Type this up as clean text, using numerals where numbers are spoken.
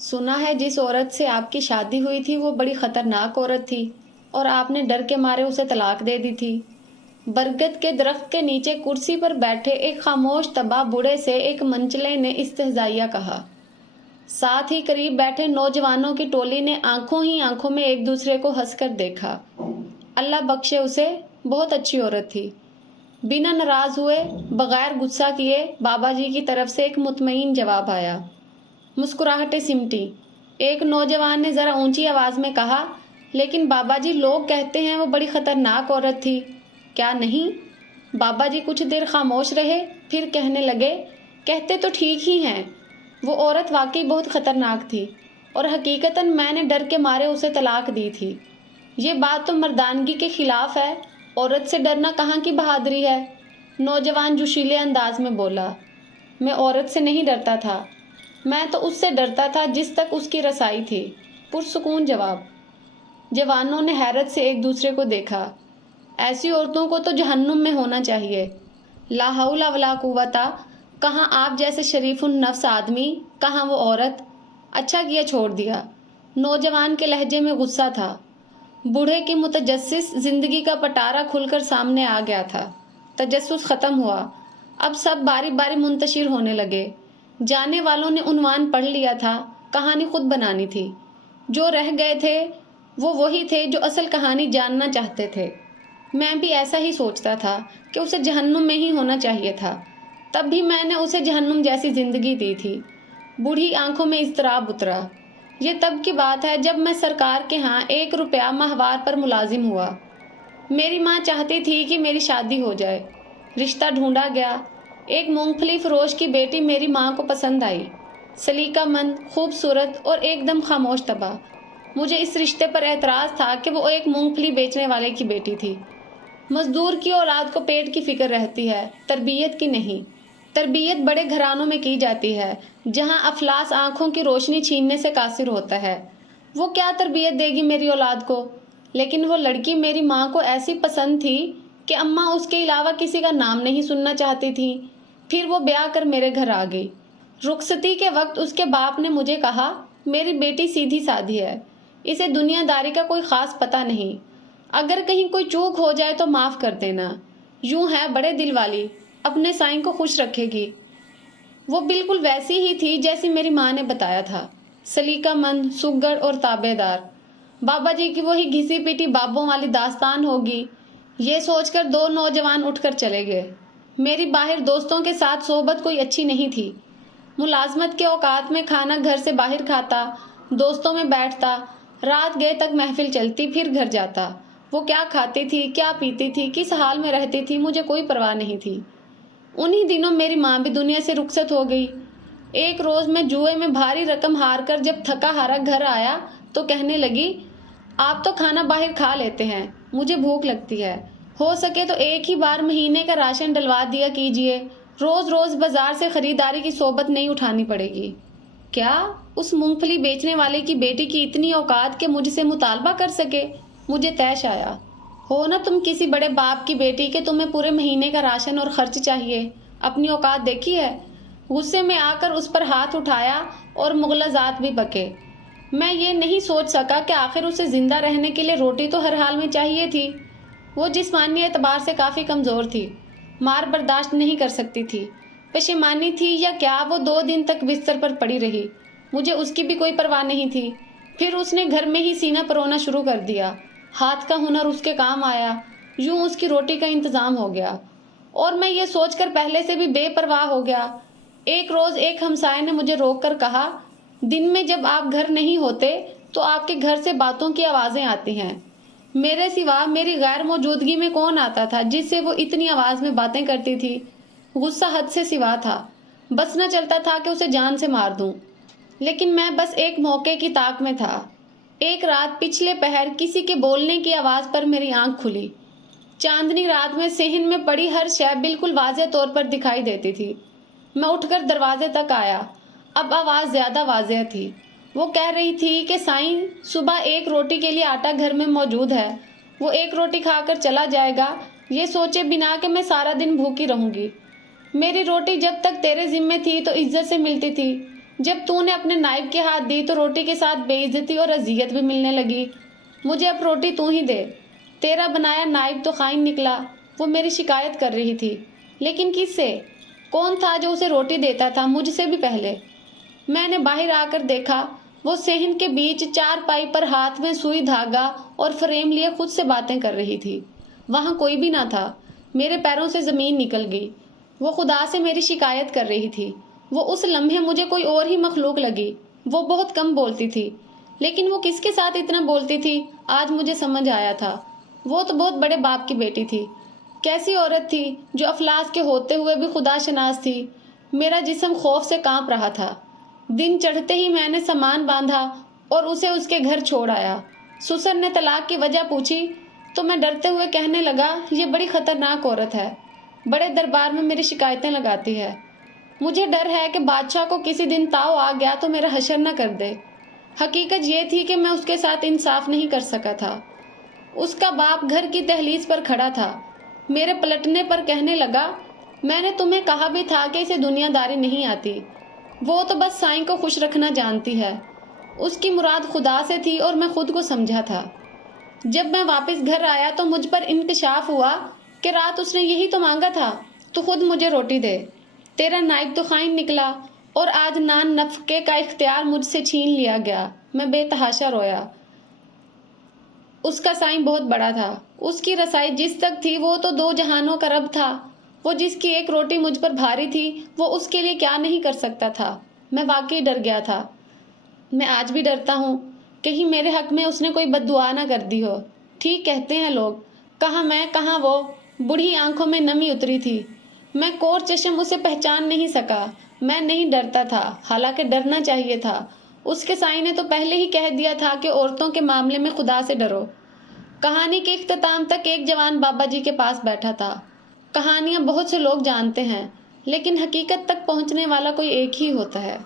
सुना है जिस औरत से आपकी शादी हुई थी वो बड़ी खतरनाक औरत थी और आपने डर के मारे उसे तलाक दे दी थी। बरगद के दरख्त के नीचे कुर्सी पर बैठे एक खामोश तबाह बूढ़े से एक मंचले ने इस्तेहज़ाइया कहा। साथ ही करीब बैठे नौजवानों की टोली ने आंखों ही आंखों में एक दूसरे को हंसकर देखा। अल्लाह बख्शे उसे, बहुत अच्छी औरत थी। बिना नाराज हुए, बगैर गुस्सा किए बाबा जी की तरफ से एक मुतमईन जवाब आया। मुस्कुराहटें सिमटी। एक नौजवान ने जरा ऊंची आवाज में कहा, लेकिन बाबा जी लोग कहते हैं वो बड़ी खतरनाक औरत थी, क्या नहीं? बाबा जी कुछ देर खामोश रहे, फिर कहने लगे, कहते तो ठीक ही हैं। वो औरत वाकई बहुत खतरनाक थी और हकीकतन मैंने डर के मारे उसे तलाक दी थी। ये बात तो मर्दानगी के खिलाफ है। औरत से डरना कहाँ की बहादुरी है? नौजवान जोशीले अंदाज में बोला। मैं औरत से नहीं डरता था, मैं तो उससे डरता था जिस तक उसकी रसाई थी। पुरसुकून जवाब। जवानों ने हैरत से एक दूसरे को देखा। ऐसी औरतों को तो जहन्नुम में होना चाहिए। ला हौला वला कुव्वता। कहाँ आप जैसे शरीफुन नफ्स आदमी, कहाँ वो औरत। अच्छा किया छोड़ दिया। नौजवान के लहजे में गुस्सा था। बूढ़े की मुतजस्सिस जिंदगी का पटारा खुलकर सामने आ गया था। तजस्सुस खत्म हुआ। अब सब बारी बारी मुंतशिर होने लगे। जाने वालों ने उन्वान पढ़ लिया था, कहानी खुद बनानी थी। जो रह गए थे वो वही थे जो असल कहानी जानना चाहते थे। मैं भी ऐसा ही सोचता था कि उसे जहन्नुम में ही होना चाहिए था। तब भी मैंने उसे जहन्नुम जैसी जिंदगी दी थी। बूढ़ी आंखों में इज़्तिराब उतरा। ये तब की बात है जब मैं सरकार के यहाँ 1 रुपया माहवार पर मुलाजिम हुआ। मेरी माँ चाहती थी कि मेरी शादी हो जाए। रिश्ता ढूंढा गया। एक मूंगफली फरोश की बेटी मेरी माँ को पसंद आई। सलीकामंद, खूबसूरत और एकदम खामोश तबाह। मुझे इस रिश्ते पर एतराज़ था कि वो एक मूंगफली बेचने वाले की बेटी थी। मजदूर की औलाद को पेट की फिक्र रहती है, तरबियत की नहीं। तरबियत बड़े घरानों में की जाती है जहां अफलास आंखों की रोशनी छीनने से कासिर होता है। वो क्या तरबियत देगी मेरी औलाद को? लेकिन वो लड़की मेरी माँ को ऐसी पसंद थी कि अम्मा उसके अलावा किसी का नाम नहीं सुनना चाहती थी। फिर वो ब्याह कर मेरे घर आ गई। रुखसती के वक्त उसके बाप ने मुझे कहा, मेरी बेटी सीधी सादी है, इसे दुनियादारी का कोई ख़ास पता नहीं। अगर कहीं कोई चूक हो जाए तो माफ़ कर देना। यूं है बड़े दिल वाली, अपने साईं को खुश रखेगी। वो बिल्कुल वैसी ही थी जैसी मेरी माँ ने बताया था। सलीकामंद, सुघड़ और ताबेदार। बाबा जी की वही घिसी पिटी बाबों वाली दास्तान होगी। ये सोचकर 2 नौजवान उठकर चले गए। मेरी बाहर दोस्तों के साथ सोबत कोई अच्छी नहीं थी। मुलाजमत के औकात में खाना घर से बाहर खाता, दोस्तों में बैठता, रात गए तक महफिल चलती, फिर घर जाता। वो क्या खाती थी, क्या पीती थी, किस हाल में रहती थी, मुझे कोई परवाह नहीं थी। उन्हीं दिनों मेरी माँ भी दुनिया से रुखसत हो गई। एक रोज मैं जुए में भारी रकम हार कर जब थका हारा घर आया तो कहने लगी, आप तो खाना बाहर खा लेते हैं, मुझे भूख लगती है। हो सके तो एक ही बार महीने का राशन डलवा दिया कीजिए, रोज रोज बाजार से खरीदारी की सोबत नहीं उठानी पड़ेगी। क्या उस मूंगफली बेचने वाले की बेटी की इतनी औकात के मुझसे मुतालबा कर सके? मुझे तैश आया। हो ना तुम किसी बड़े बाप की बेटी के तुम्हें पूरे महीने का राशन और खर्च चाहिए, अपनी औकात देखी है? गुस्से में आकर उस पर हाथ उठाया और मुगलजात भी बके। मैं ये नहीं सोच सका कि आखिर उसे जिंदा रहने के लिए रोटी तो हर हाल में चाहिए थी। वो जिस्मानी एतबार से काफ़ी कमज़ोर थी, मार बर्दाश्त नहीं कर सकती थी। पशेमानी थी या क्या वो 2 दिन तक बिस्तर पर पड़ी रही। मुझे उसकी भी कोई परवाह नहीं थी। फिर उसने घर में ही सीना परोना शुरू कर दिया। हाथ का हुनर उसके काम आया, यूं उसकी रोटी का इंतज़ाम हो गया। और मैं ये सोचकर पहले से भी बेपरवाह हो गया। एक रोज़ एक हमसाये ने मुझे रोक कर कहा, दिन में जब आप घर नहीं होते तो आपके घर से बातों की आवाज़ें आती हैं। मेरे सिवा मेरी गैर मौजूदगी में कौन आता था जिससे वो इतनी आवाज़ में बातें करती थी? गुस्सा हद से सिवा था। बस न चलता था कि उसे जान से मार दूं। लेकिन मैं बस एक मौके की ताक में था। एक रात पिछले पहर किसी के बोलने की आवाज़ पर मेरी आंख खुली। चांदनी रात में सेहन में पड़ी हर शय बिल्कुल वाज़े तौर पर दिखाई देती थी। मैं उठकर दरवाजे तक आया। अब आवाज़ ज़्यादा वाज़ेह थी। वो कह रही थी कि साईं, सुबह एक रोटी के लिए आटा घर में मौजूद है, वो एक रोटी खाकर चला जाएगा, ये सोचे बिना कि मैं सारा दिन भूखी रहूंगी। मेरी रोटी जब तक तेरे जिम्मे थी तो इज्जत से मिलती थी, جب تو نے اپنے نائب کے ہاتھ دی تو روٹی کے ساتھ بے عزتی اور اذیت بھی ملنے لگی۔ مجھے اب روٹی تو ہی دے۔ تیرا بنایا نائب تو خائن نکلا۔ وہ میری شکایت کر رہی تھی، لیکن کس سے؟ کون تھا جو اسے روٹی دیتا تھا مجھ سے بھی پہلے؟ میں نے باہر آ کر دیکھا، وہ صحن کے بیچ چارپائی پر ہاتھ میں سوئی دھاگا اور فریم لیے خود سے باتیں کر رہی تھی۔ وہاں کوئی بھی نہ تھا۔ میرے پیروں سے زمین نکل گئی۔ وہ خدا سے میری شکایت کر رہی تھی۔ وہ اس لمحے مجھے کوئی اور ہی مخلوق لگی۔ وہ بہت کم بولتی تھی، لیکن وہ کس کے ساتھ اتنا بولتی تھی آج مجھے سمجھ آیا تھا۔ وہ تو بہت بڑے باپ کی بیٹی تھی۔ کیسی عورت تھی جو افلاس کے ہوتے ہوئے بھی خدا شناس تھی۔ میرا جسم خوف سے کانپ رہا تھا۔ دن چڑھتے ہی میں نے سامان باندھا اور اسے اس کے گھر چھوڑ آیا۔ سسر نے طلاق کی وجہ پوچھی تو میں ڈرتے ہوئے کہنے لگا، یہ بڑی خطرناک عورت ہے، بڑے دربار میں میری شکایتیں لگاتی ہے۔ مجھے ڈر ہے کہ بادشاہ کو کسی دن تاؤ آ گیا تو میرا حشر نہ کر دے۔ حقیقت یہ تھی کہ میں اس کے ساتھ انصاف نہیں کر سکا تھا۔ اس کا باپ گھر کی دہلیز پر کھڑا تھا۔ میرے پلٹنے پر کہنے لگا، میں نے تمہیں کہا بھی تھا کہ اسے دنیا داری نہیں آتی۔ وہ تو بس سائیں کو خوش رکھنا جانتی ہے۔ اس کی مراد خدا سے تھی اور میں خود کو سمجھا تھا۔ جب میں واپس گھر آیا تو مجھ پر انکشاف ہوا کہ رات اس نے یہی تو مانگا تھا، تو خود مجھے روٹی دے۔ تیرا نائب تو خائن نکلا اور آج نان نفقے کا اختیار مجھ سے چھین لیا گیا۔ میں بے تحاشا رویا۔ اس کا سائیں بہت بڑا تھا۔ اس کی رسائی جس تک تھی وہ تو دو جہانوں کا رب تھا۔ وہ جس کی ایک روٹی مجھ پر بھاری تھی وہ اس کے لیے کیا نہیں کر سکتا تھا۔ میں واقعی ڈر گیا تھا۔ میں آج بھی ڈرتا ہوں، کہیں میرے حق میں اس نے کوئی بد دعا نہ کر دی ہو۔ ٹھیک کہتے ہیں لوگ، کہاں میں کہاں وہ۔ بوڑھی آنکھوں میں نمی اتری تھی۔ میں کور چشم اسے پہچان نہیں سکا۔ میں نہیں ڈرتا تھا، حالانکہ ڈرنا چاہیے تھا۔ اس کے سائیں نے تو پہلے ہی کہہ دیا تھا کہ عورتوں کے معاملے میں خدا سے ڈرو۔ کہانی کے اختتام تک ایک جوان بابا جی کے پاس بیٹھا تھا۔ کہانیاں بہت سے لوگ جانتے ہیں، لیکن حقیقت تک پہنچنے والا کوئی ایک ہی ہوتا ہے۔